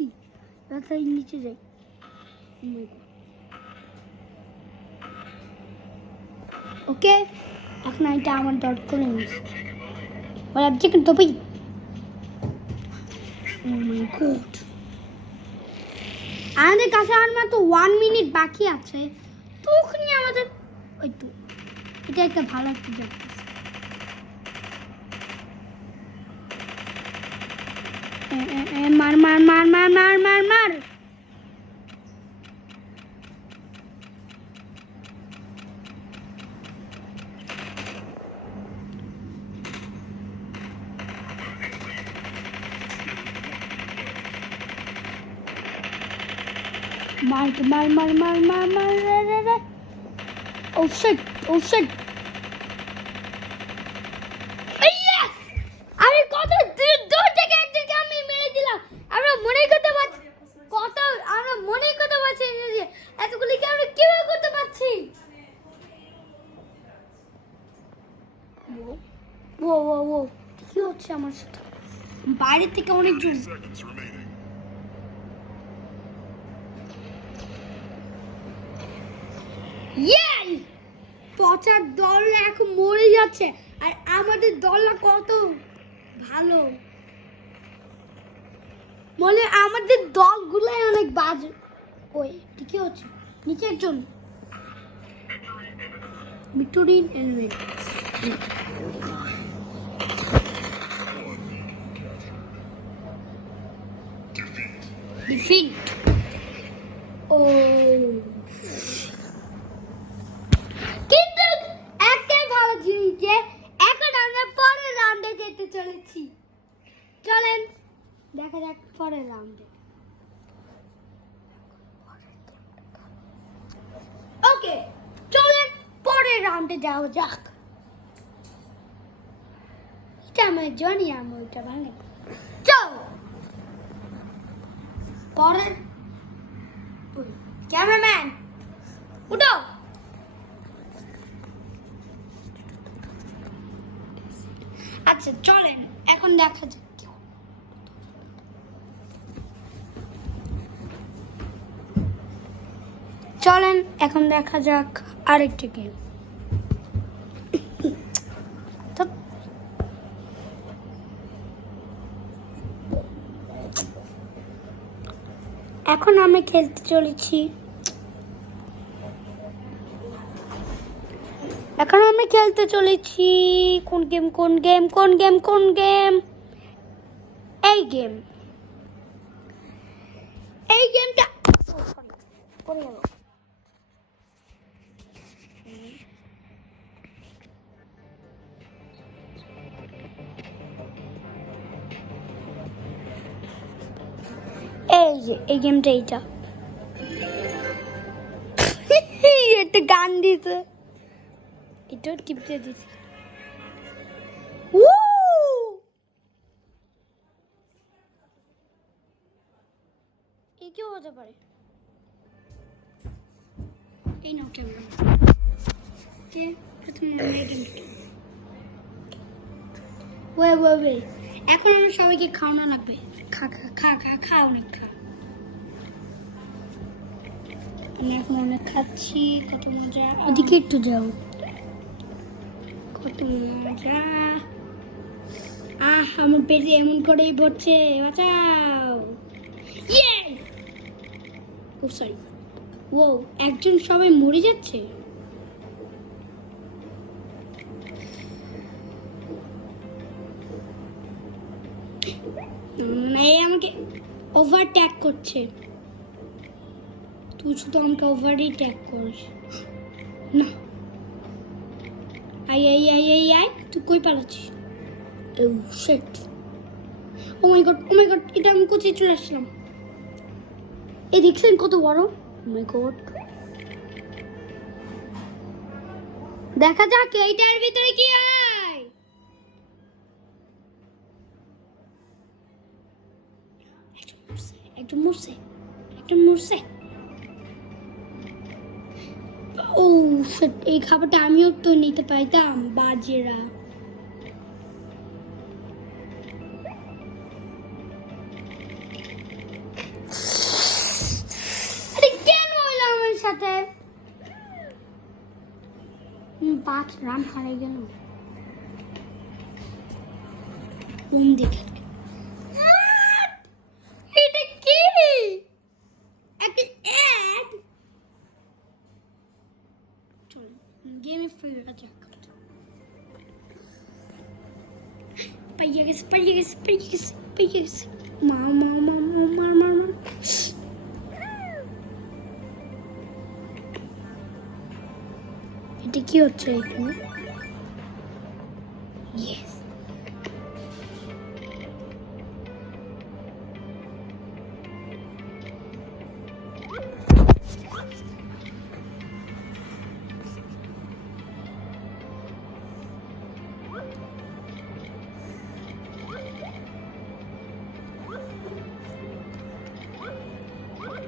পারছি, তাই নিচে যাই। ওকে, এখন এটা আমার ডট করে নিস। বল আপনি কি টপি? ও মাই গড, আমাদের কাছে আর মাত্র 1 মিনিট বাকি আছে, তখনই আমাদের ওই তো এটা একটা ভালো একটা জায়গা। মার মার মার মার মার মার মার। মার মার মার মার মার রে। ও শিট, ও শিট। আমি কত দূর থেকে একজনকে আমি মেরে দিলাম। আমরা মনে করতে পারছি কত, আমরা মনে করতে পারছি যে এতগুলিকে আমরা কিভাবে করতে পারছি। ও ও ও কি হচ্ছে আমার সাথে? বাইরে থেকে অনেক জোর। পচার দল এখন মরে যাচ্ছে, আর আমাদের দলটা কত ভালো। বলে আমাদের দলগুলাই অনেক বাজে। ওই কি হচ্ছে? নিচে একজন ভিক্টোরিয়ান এলিমেন্ট। ডিফিট। ও কিন্তু একটাই ভালো জিনিস যে এখন আমরা পরের রাউন্ডে যেতে চলেছি। চলেন দেখা যাক পরের রাউন্ডে। ওকে, চলেন পরের রাউন্ডে যাওয়া যাক। এটা আমার জনি, আমার ওইটা ভালো। চল পরের ক্যামেরাম্যান উঠো। আচ্ছা চলেন এখন দেখা যাক। চলেন এখন দেখা যাক আরেকটি গেম। এখন আমি খেলতে চলেছি। এখন আমি খেলতে চলেছি কোন গেম কোন গেম কোন গেম কোন গেম? এই গেম, এই গেমটা পড়ে গেল। এই যে এই গেমটা, এইটা একটা গান দিতে, এটাও টিপতে দিছি। এই কি হতে পারে? এই নাও ক্যামেরা। কে প্রথমে আইডেন্টিটি। ওয়ে এখন আমরা সবাইকে খাওয়ানো লাগবে। খা খা খা খা খা, অনেক খা। আমি এখন অনেক খাচ্ছি, কত মজা। ওদিকে একটু যাও, কত মজা। আমার পেটে এমন করেই ভরছে, বাঁচাও। ইয়ে, ও সরি, ও একজন সবাই মরে যাচ্ছে। এই আমাকে ওভারট্যাক করছে। তুই শুধু আমাকে ওভারই ট্যাগ করিস না। I I I I I, তুই কই পালাচ্ছিস? ও শিট, ও মাই গড এটা আমি কোথায় চলে আসলাম? এই দেখছেন কত বড়? ও মাই গড, দেখা যাক এইটার ভিতরে কি হয়। একদম মরছে। ও শিট, এই খাবারটা আমিও তো নিতে পাইতাম, বাজেরা। 5 রান হারিয়ে গেল। দেখে এটা কি একটা অ্যাড। চল গেমে ফিরে যাক। পাইয়া গেছে। মার। এটা কি হচ্ছে এখানে? ইয়েস।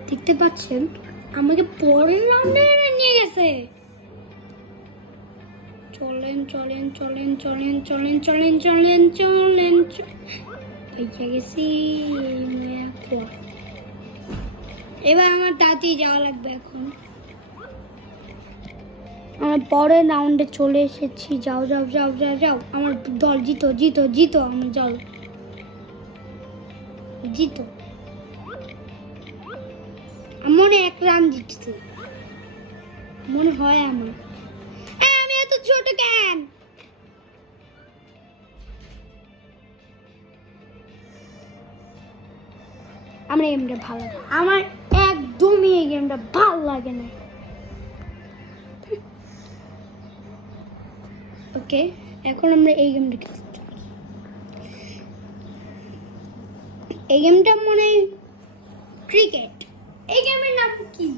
দেখতে পাচ্ছেন আমাকে পরের রাউন্ডে নিয়ে গেছে। চলেন পেয়ে গেছি। এবার আমার তাড়াতাড়ি যাওয়া লাগবে। এখন আমার পরের রাউন্ডে চলে এসেছি। যাও আমার দল জিতো আমার দল জিতো। মনে 1 রান জিতছে মনে হয় আমার। আমি এত ছোট কেন? আমার এই গেমটা ভালো লাগে। আমার একদমই এই গেমটা ভালো লাগে না। ওকে, এখন আমরা এই গেমটা খেলতে। এই গেমটা মনে হয় ক্রিকেট। এই গেমের নাম কি?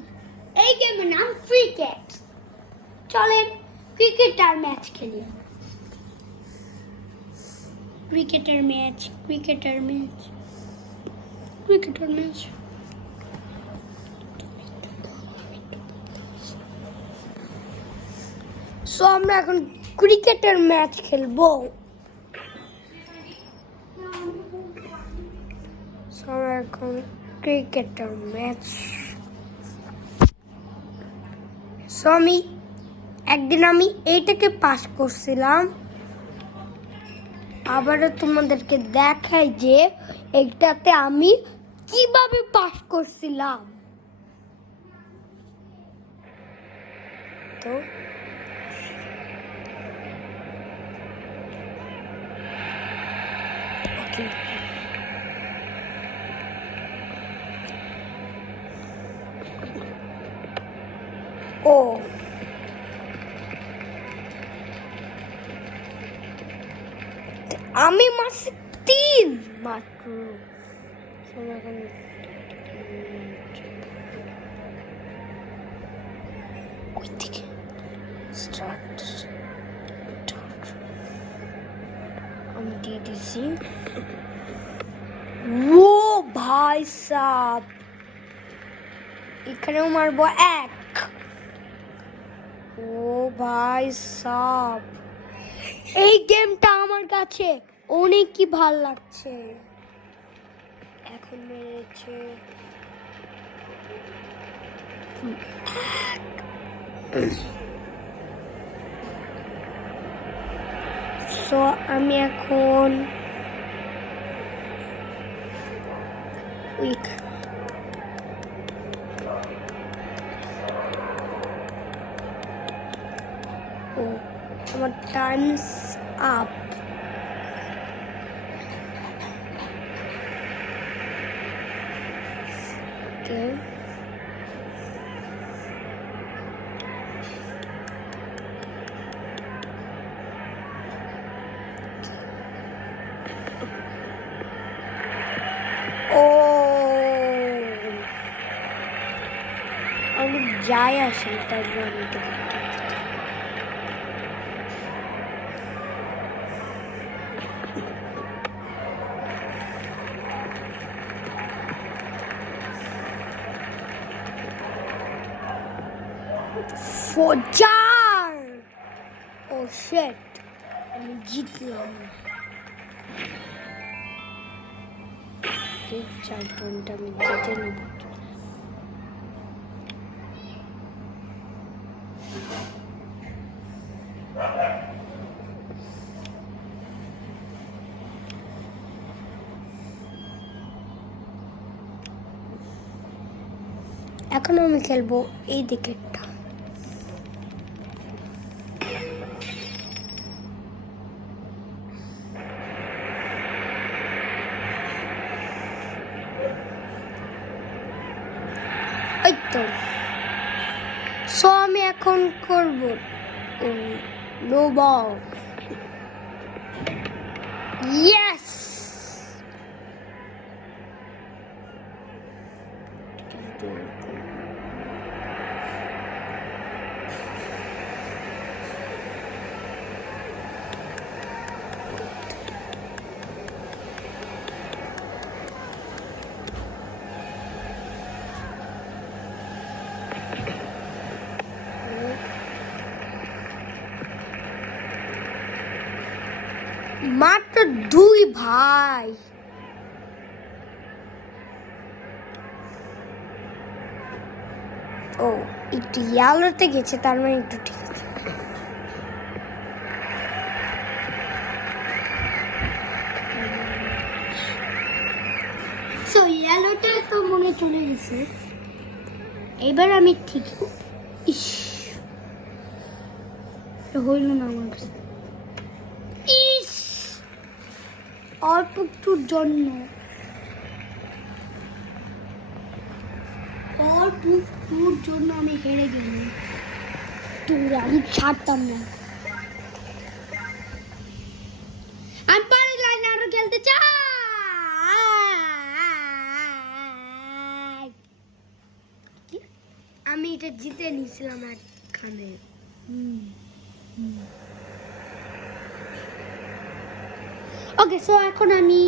এই গেমের নাম ক্রিকেট। চলেন ক্রিকেটার ম্যাচ খেলি। Cricketer match. সো আমরা এখন ক্রিকেটের ম্যাচ খেলবো। একদিন আমি এইটাকে পাস করছিলাম। আবারও তোমাদেরকে দেখাই যে এইটাতে আমি কিভাবে পাস করছিলাম। তো ও আমি মারছি 3 মাত্র। আমি দিয়ে দিছি। ও ভাই সাব, এখানেও মারবো 1। ও ভাই সাব, এই গেমটা আমার কাছে অনেক কি ভাল লাগছে। এখন মেরেছে সো আমি এখন আমার টাইমস আপ। ওকে, ও আমি যাই আসি তারপর আমি এটা করতে। ফোজার, ও শিট, আমি জিতলাম। 4 পয়েন্ট আমি জিতে নেব। এখন আমি খেলবো এই দিকেরটা। এই তো সো আমি এখন করব নো বল। ইয়েস, মাত্র 2 ভাই। ও একটু ইয়ালোতে গেছে, তার মানে একটু ঠিক আছে। সো ইয়ালোটা তো মনে চলে গেছে, এবার আমি ঠিক ইস হইল না আমার কাছে। ইস অল্প একটুর জন্য আমি হেরে গেলাম। তোর আমি ছাড়তাম না। আমি পারি লাইন আরো খেলতে চাই। আমি এটা জিতে নিয়েছিলাম একখানে। ওকে, সো এখন আমি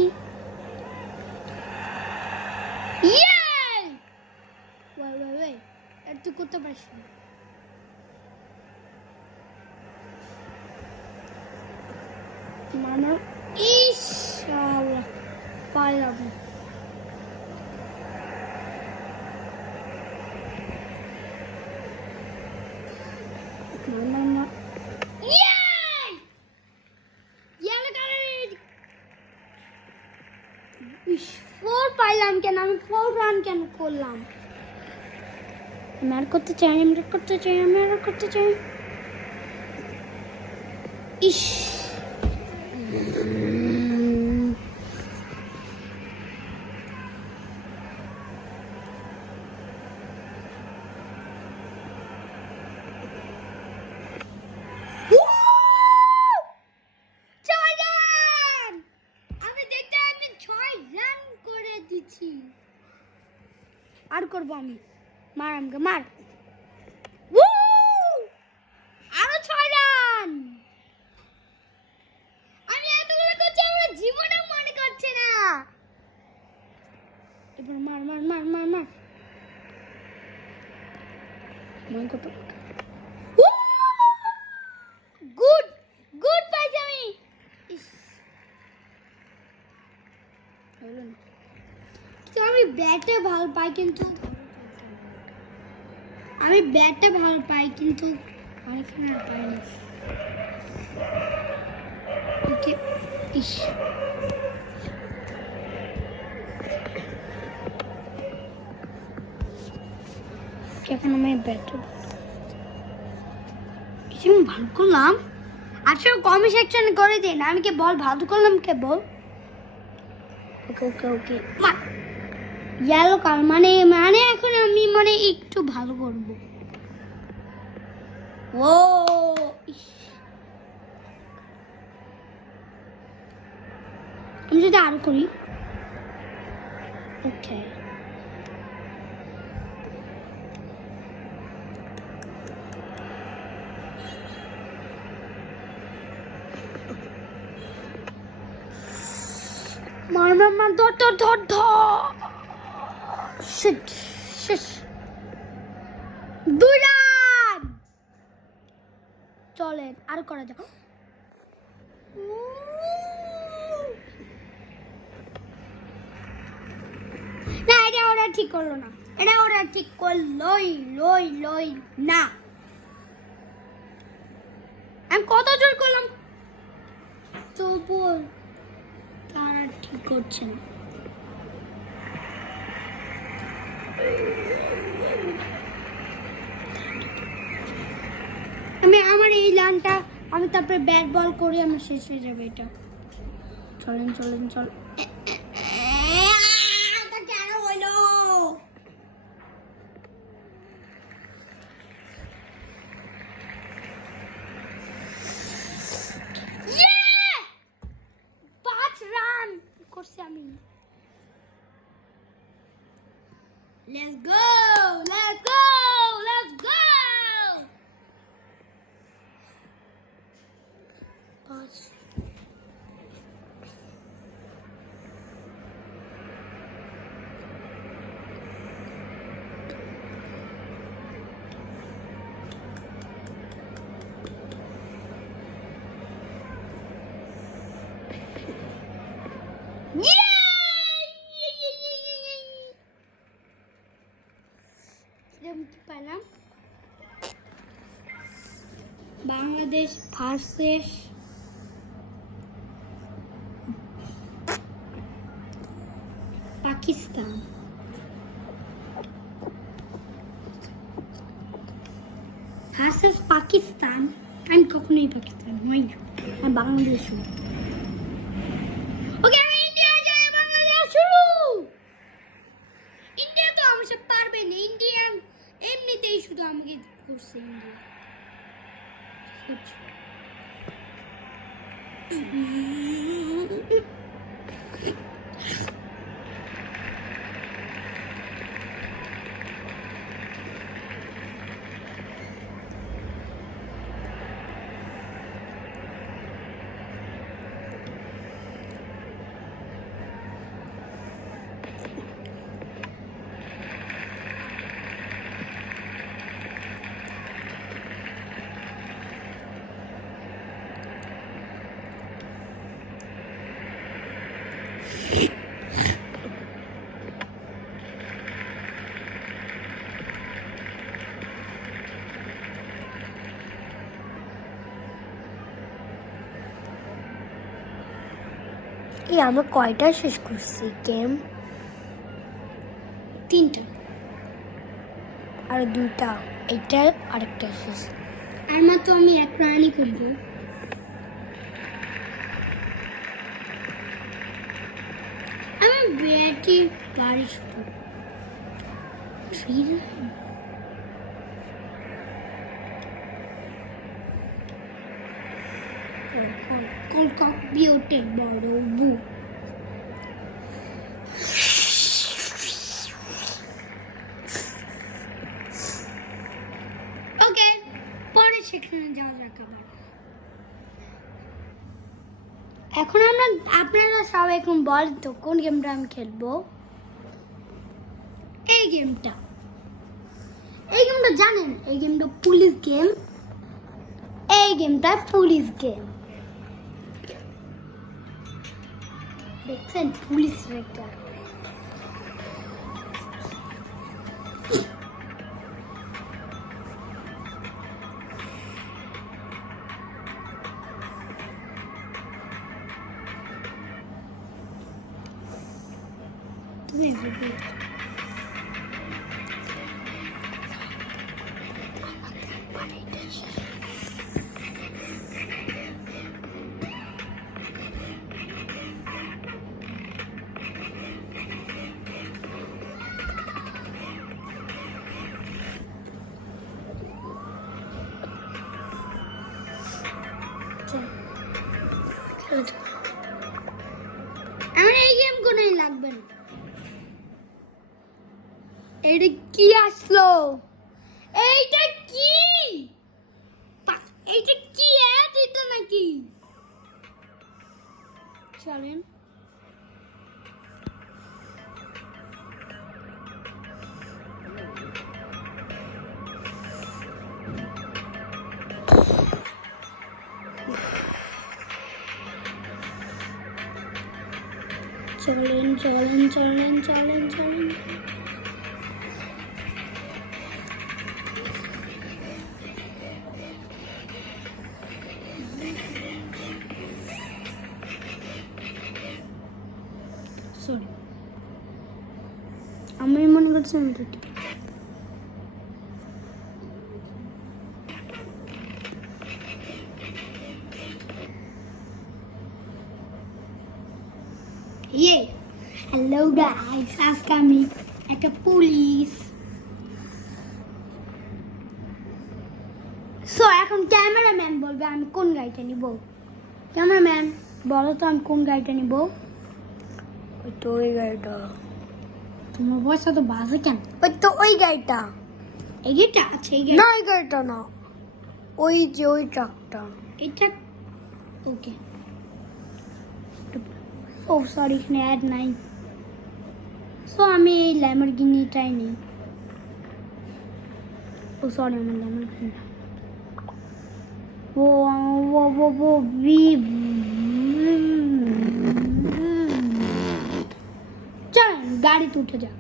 তুই করতে পারিস না। মানো ইনশাআল্লাহ পারলাম। না ফোর পাইলাম কেন? আমি 4 রান কেন করলাম? আমি আর করতে চাই। ইস আর করবো আমি। মার আমাকে মার। আরো 6 রান। আমি এতগুলো করছি, আমার জীবনে মনে করছে না। এবার মার কত গুড পাইছি আমি। আমি ব্যাটে ভালো পাই কিন্তু আরেকখানে আর পাই না। ওকে ইস এখন আমি ব্যাটে কিছু ভালো করলাম। আচ্ছা কমেন্ট সেকশনে করে দিন আমি কে বল ভালো করলাম কে বল। ওকে ইয়েলো কালার মানে এখন আমি একটু ভালো করব। ও আমি যদি আরো করি। ওকে মার ধর শিট শেষ। 2 রান। চলেন আর করা যাক। না এটা ওরা ঠিক করলো না। লই না। আমি কত জোর করলাম তবুও তারা ঠিক করছে না। রানটা আমি তারপরে ব্যাট বল করে আমার শেষ হয়ে যাবে এটা। চলেন চলেন চল। কেন হইলো? রান করছি আমি। Let's go! Let's go! Let's go! Pause. পেলাম বাংলাদেশ ভার্সেস পাকিস্তান। ভার্সেস পাকিস্তান। আমি কখনোই পাকিস্তান হই না, আমি বাংলাদেশ হই। ওকে আমি ইন্ডিয়া যাই, বাংলাদেশ শুরু। ইন্ডিয়া তো আমার সাথে পারবে না, ইন্ডিয়ান এমনিতেই শুধু আমাকে করছে ইন্ডিয়া। এই আমরা কয়টা শেষ করছি গেম? 3টা আর 2টা, এইটা আরেকটা শেষ। আর মাত্র আমি 1 রানই করব। আমি ব্যাটই পারি শুধু। 3 রান। কলকাতা বিউটি বড় বু। ওকে পরে সেখানে যাওয়া যাক আবার। এখন আপনারা সবাই এখন বল তো কোন গেমটা আমি খেলবো? এই গেমটা জানেন, এই গেমটা পুলিশ গেম। এই গেমটা পুলিশ গেম, দেখছেন পুলিশ রেটার। আমার এই গেম কোনোই লাগবে না। এটা কি আসলো? এইটা কি? এইটা কি অ্যাড এটা নাকি? চলেন চলেন চলেন চলেন চলেন চলেন। সরি, আমি মনে করছি আমি ঠিক। ইয়ে হ্যালো গাইস, আজকে আমি একটা পুলিশ। সো এখন ক্যামেরাম্যান বলবে আমি কোন গাড়িটা নিব। ক্যামেরাম্যান বলো তো আমি কোন গাড়িটা নিব। ওই তো ওই গাড়িটা। তোমার বয়সটা তো বাজে কেন? ওই তো ওই গাড়িটা। এই গাড়িটা আছে? এই গাড়ি না, এই গাড়িটা না, ওই যে ওই ট্রাকটা। এটা ওকে। ও সরি, এখানে অ্যাড নাই। সো আমি এই ল্যাম্বরগিনিটাই নিই। ও সরি, আমার ল্যাম্বরগিনি। ও ও ও ও বি চলেন গাড়িতে উঠে যাক।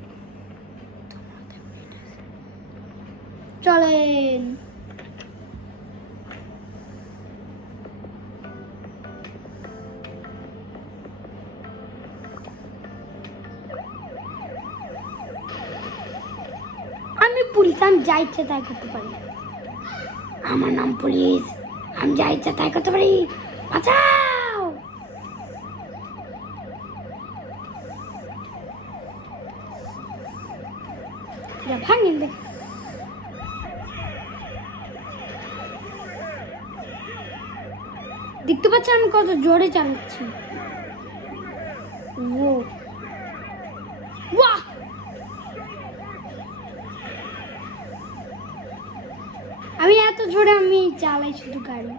চলেন। আমি পুলিশ, আমি যা ইচ্ছে তাই করতে পারি। আমার নাম পুলিশ, আমি যা ইচ্ছা তাই করতে পারি। বাঁচাও। ভাঙেন দেখ। দেখতে পাচ্ছি আমি কত জোরে চালাচ্ছি। ও বাহ, আমি এত জোরে আমি চালাই শুধু গাড়ি।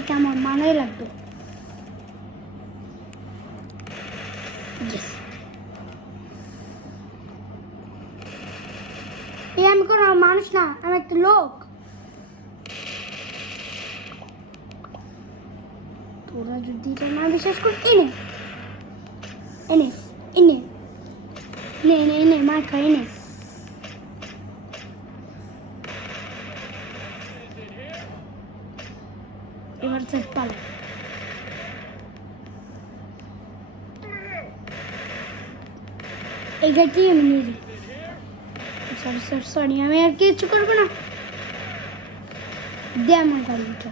এটা আমার মানায় লাগবে। এই আমি কোনো মানুষ না, আমি একটা লোক। তোরা যদি এটা না বিশ্বাস কর, এনে এনে এনে এনে এনে এনে মার খা, এনে। এবার তো পালা। এই গাড়িটি আমি নিয়ে যাই। সরি সরি সরি, আমি আর কিছু করবো না। দে আমার গাড়িটা।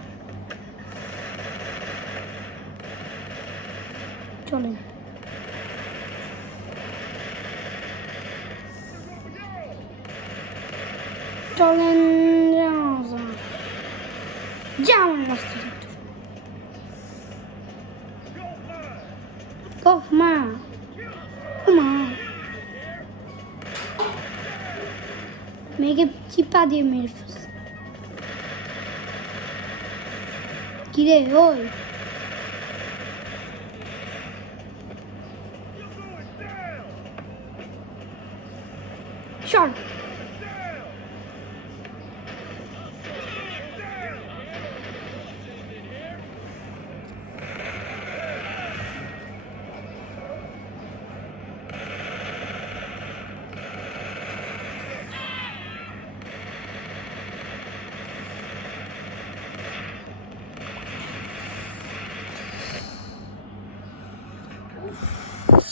চলেন। চলেন যাও আমার রাস্তা। ওহ মা, ও মা, মেয়েকে চিপা দিয়ে মেরে ফেলছে। কিরে ওই, সর।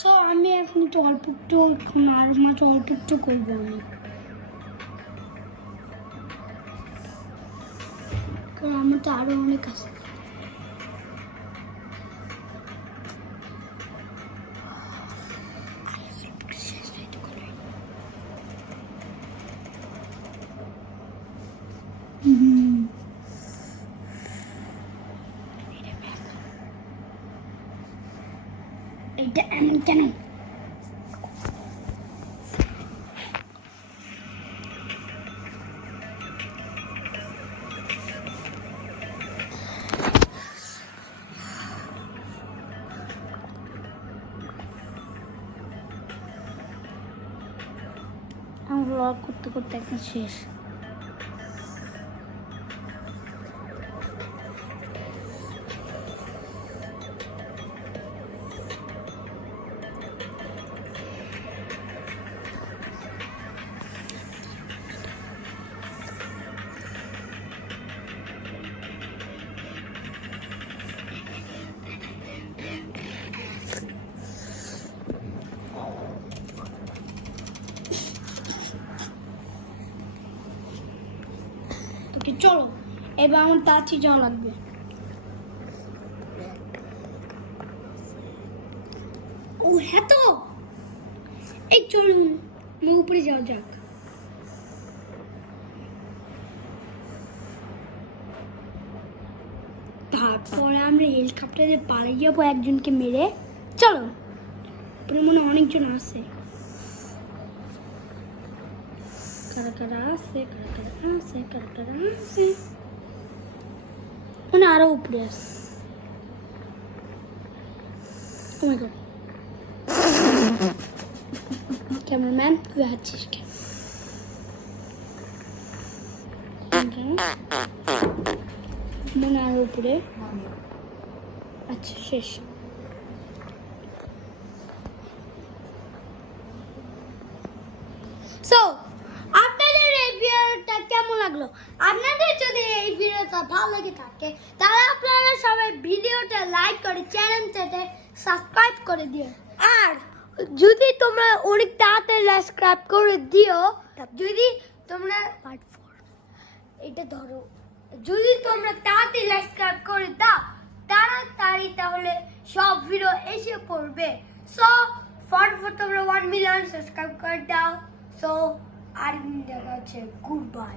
সো আমি এখন একটু অল্প একটু, এখন আর মাত্র অল্প একটু করবো আমি, কারণ আমার তো আরো অনেক আছে। এটা এমন কেন? আমার ব্লগ করতে করতে এখন শেষ। চলো এবার আমার তাড়াতাড়ি যাওয়া লাগবে। ও হ্যাঁ তো, এই চলুন উপরে যাওয়া যাক। তারপরে আমরা হেলিকপ্টারে পালিয়ে যাবো একজনকে মেরে। চলো, উপরে মনে হয় অনেকজন আছে। কারা কারা আছে, কারা কারা আছে, কারা কারা আছে, মনে আরো উপরে আছে। ও মাই গড, ক্যামেরাম্যান তুই আছিস কেন? মনে আরো উপরে। আচ্ছা শেষ। সো আপনাদের এই ভিডিওটা কেমন লাগলো? আপনাদের যদি এই ভিডিওটা ভালো লাগে থাকে তাহলে আপনারা সবাই ভিডিওটা লাইক করে চ্যানেলটাতে সাবস্ক্রাইব করে দিও। আর যদি তোমরা অনেক তাড়াতাড়ি সাবস্ক্রাইব করে দিও, যদি তোমরা পার্ট 4 এটা ধরো, যদি তোমরা তাড়াতাড়ি সাবস্ক্রাইব করে দাও তাড়াতাড়ি তাহলে সব ভিডিও এসে পড়বে। সো ফটাফট তোমরা 1 মিলিয়ন সাবস্ক্রাইব করে দাও। সো আর দেখা হচ্ছে, গুড বাই।